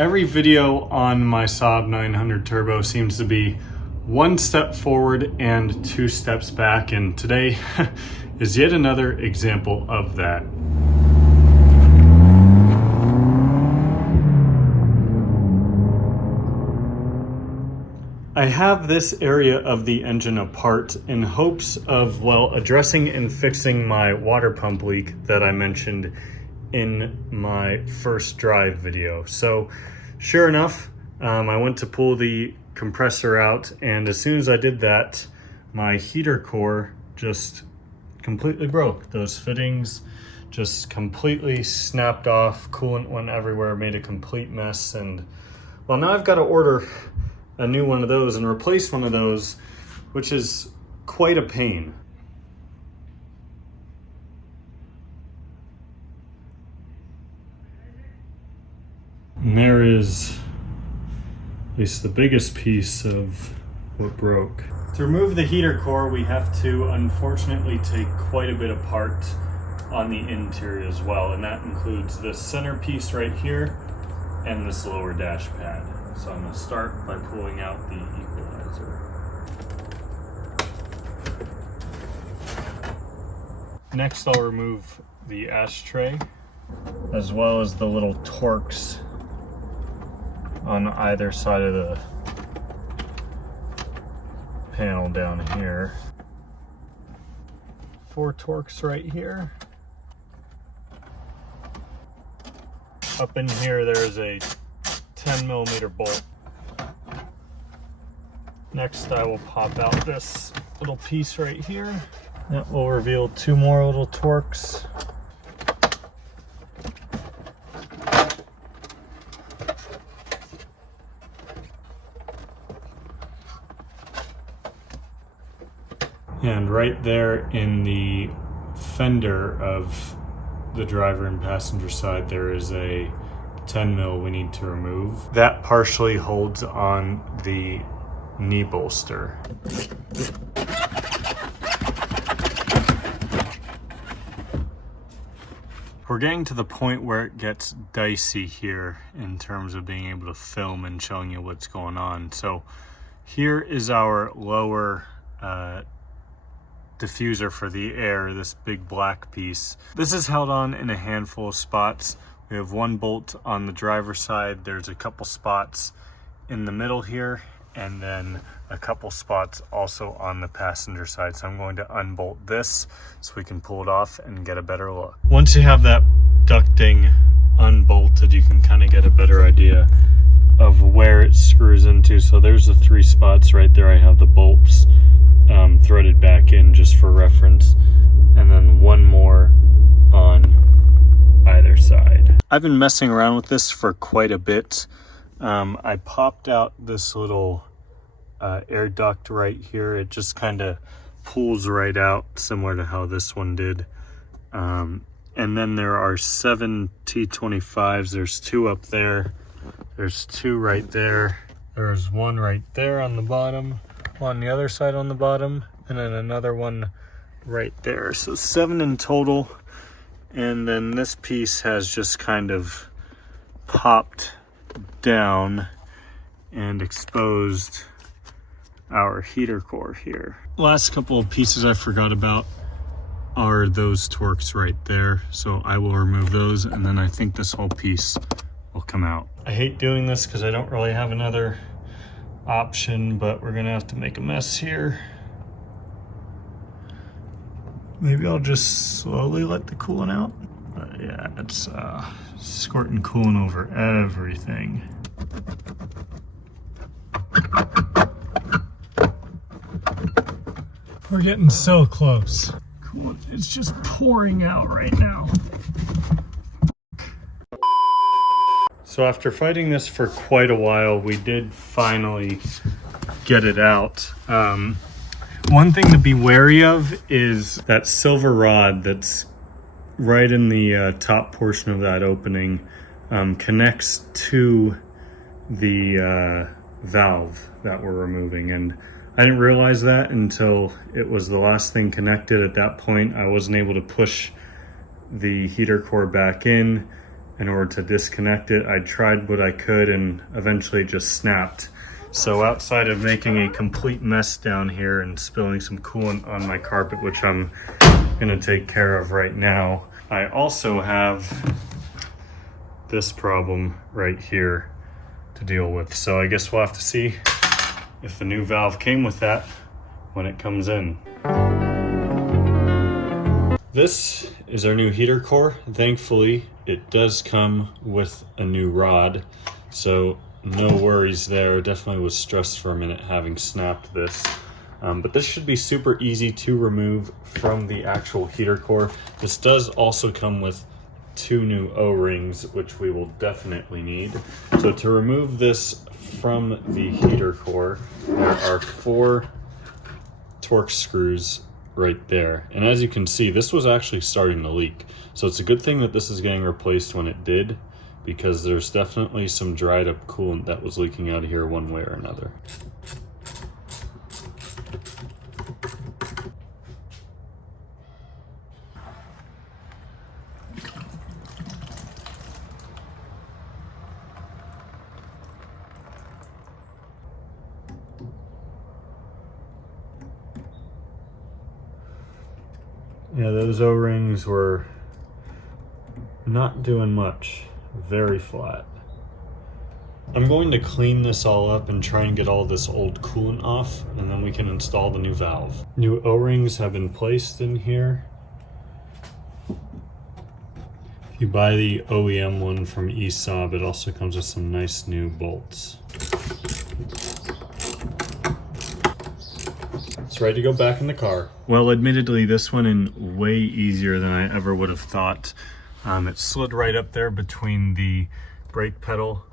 Every video on my Saab 900 Turbo seems to be one step forward and two steps back, and today is yet another example of that. I have this area of the engine apart in hopes of, well, addressing and fixing my water pump leak that I mentioned in my first drive video. So sure enough, I went to pull the compressor out, and as soon as I did that, my heater core just completely broke. Those fittings just completely snapped off, coolant went everywhere, made a complete mess, and well, now I've got to order a new one of those and replace one of those, which is quite a pain. And there is at least the biggest piece of what broke. To remove the heater core, we have to unfortunately take quite a bit apart on the interior as well, and that includes this centerpiece right here and this lower dash pad. So I'm going to start by pulling out the equalizer. Next, I'll remove the ashtray as well as the little Torx on either side of the panel down here. 4 Torx right here. Up in here there's a 10mm bolt. Next, I will pop out this little piece right here. That will reveal 2 more little Torx. And right there in the fender of the driver and passenger side, there is a 10mm we need to remove. That partially holds on the knee bolster. We're getting to the point where it gets dicey here in terms of being able to film and showing you what's going on. So here is our lower diffuser for the air, this big black piece. This is held on in a handful of spots. We have 1 bolt on the driver's side, there's a couple spots in the middle here, and then a couple spots also on the passenger side. So I'm going to unbolt this so we can pull it off and get a better look. Once you have that ducting unbolted, you can kind of get a better idea of where it screws into. So there's the 3 spots right there. I have the bolts threaded back in just for reference, and then 1 more on either side. I've been messing around with this for quite a bit. I popped out this little air duct right here. It just kind of pulls right out, similar to how this one did. And then there are 7 T25s. There's 2 up there. There's 2 right there. There's 1 right there on the bottom, on the other side on the bottom, and then another one right there. So 7 in total. And then this piece has just kind of popped down and exposed our heater core here. Last couple of pieces I forgot about are those Torx right there. So I will remove those, and then I think this whole piece will come out. I hate doing this because I don't really have another option, but we're gonna have to make a mess here. Maybe I'll just slowly let the coolant out. Yeah, it's squirting coolant over everything. We're getting so close. Coolant is just pouring out right now. So after fighting this for quite a while, we did finally get it out. One thing to be wary of is that silver rod that's right in the top portion of that opening connects to the valve that we're removing, and I didn't realize that until it was the last thing connected. At that point, I wasn't able to push the heater core back in, in order to disconnect it. I tried what I could and eventually it just snapped. So outside of making a complete mess down here and spilling some coolant on my carpet, which I'm gonna take care of right now, I also have this problem right here to deal with. So I guess we'll have to see if the new valve came with that when it comes in. This is our new heater core. Thankfully, it does come with a new rod, so no worries there. Definitely was stressed for a minute having snapped this. But this should be super easy to remove from the actual heater core. This does also come with 2 new O-rings, which we will definitely need. So to remove this from the heater core, there are 4 Torx screws right there. And as you can see, this was actually starting to leak. So it's a good thing that this is getting replaced when it did, because there's definitely some dried up coolant that was leaking out of here one way or another. Yeah, those O-rings were not doing much, very flat. I'm going to clean this all up and try and get all this old coolant off, and then we can install the new valve. New O-rings have been placed in here. If you buy the OEM one from Saab, it also comes with some nice new bolts. It's ready to go back in the car. Well, admittedly, this went in way easier than I ever would have thought. It slid right up there between the brake pedal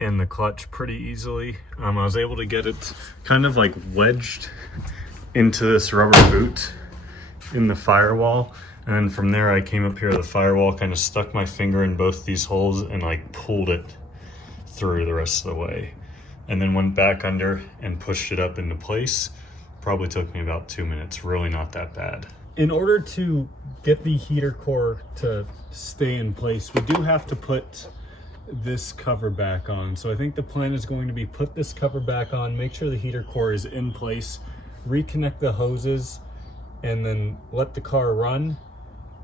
and the clutch pretty easily. I was able to get it kind of like wedged into this rubber boot in the firewall. And then from there, I came up here to the firewall, kind of stuck my finger in both these holes and like pulled it through the rest of the way. And then went back under and pushed it up into place. Probably took me about 2 minutes, really not that bad. In order to get the heater core to stay in place, we do have to put this cover back on. So I think the plan is going to be put this cover back on, make sure the heater core is in place, reconnect the hoses, and then let the car run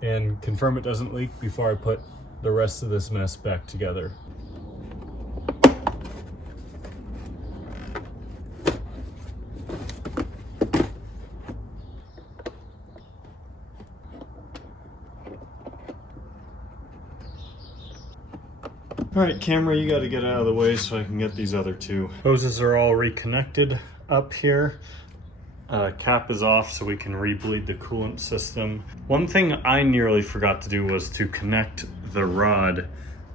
and confirm it doesn't leak before I put the rest of this mess back together. All right, camera, you got to get out of the way so I can get these other 2. Hoses are all reconnected up here. Cap is off so we can rebleed the coolant system. One thing I nearly forgot to do was to connect the rod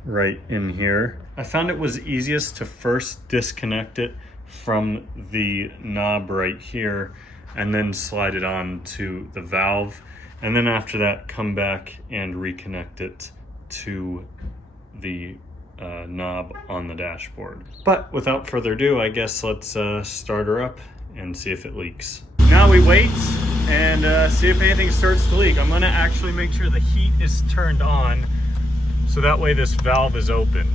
right in here. I found it was easiest to first disconnect it from the knob right here and then slide it on to the valve. And then after that, come back and reconnect it to the knob on the dashboard. But without further ado, I guess let's start her up and see if it leaks. Now we wait and see if anything starts to leak. I'm gonna actually make sure the heat is turned on so that way this valve is open.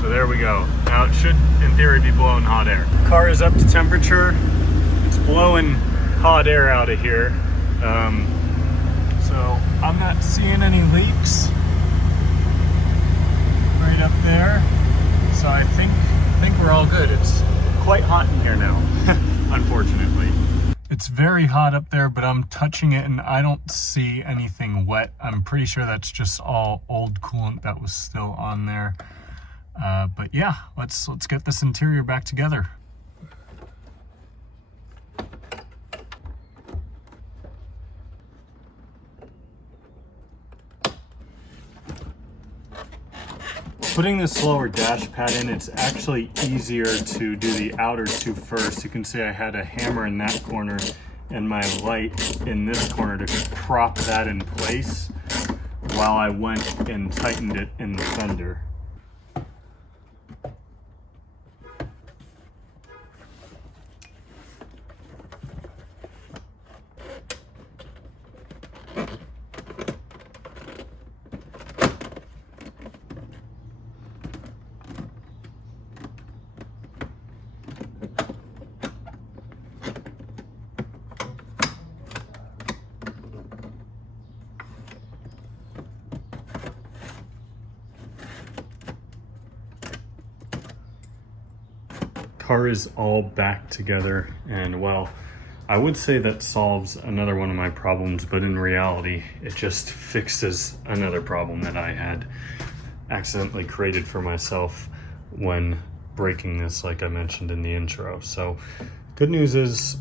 So there we go. Now it should, in theory, be blowing hot air. Car is up to temperature. It's blowing hot air out of here. So I'm not seeing any leaks right up there. So I think we're all good. It's quite hot in here now, unfortunately. It's very hot up there, but I'm touching it and I don't see anything wet. I'm pretty sure that's just all old coolant that was still on there. But yeah, let's get this interior back together. Putting this lower dash pad in, it's actually easier to do the outer 2 first. You can see I had a hammer in that corner and my light in this corner to prop that in place while I went and tightened it in the fender. car is all back together, and well, I would say that solves another one of my problems, but in reality, it just fixes another problem that I had accidentally created for myself when breaking this, like I mentioned in the intro. So good news is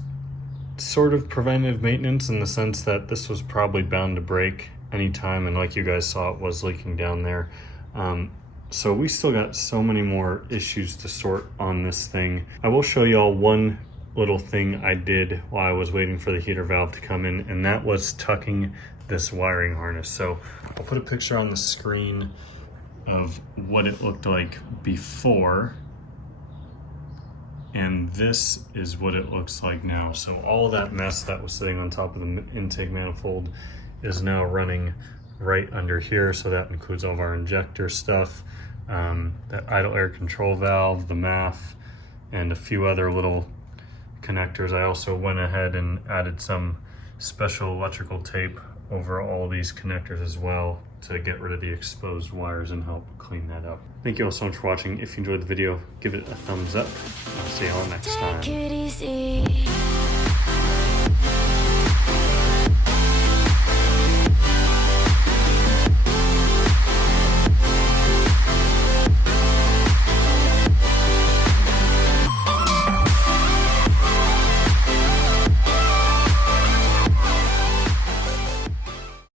sort of preventive maintenance in the sense that this was probably bound to break anytime, and like you guys saw, it was leaking down there. So we still got so many more issues to sort on this thing. I will show y'all one little thing I did while I was waiting for the heater valve to come in, and that was tucking this wiring harness. So I'll put a picture on the screen of what it looked like before, and this is what it looks like now. So all that mess that was sitting on top of the intake manifold is now running right under here. So that includes all of our injector stuff, that idle air control valve, the MAF, and a few other little connectors. I also went ahead and added some special electrical tape over all these connectors as well to get rid of the exposed wires and help clean that up. Thank you all so much for watching. If you enjoyed the video, give it a thumbs up. I'll see y'all next time.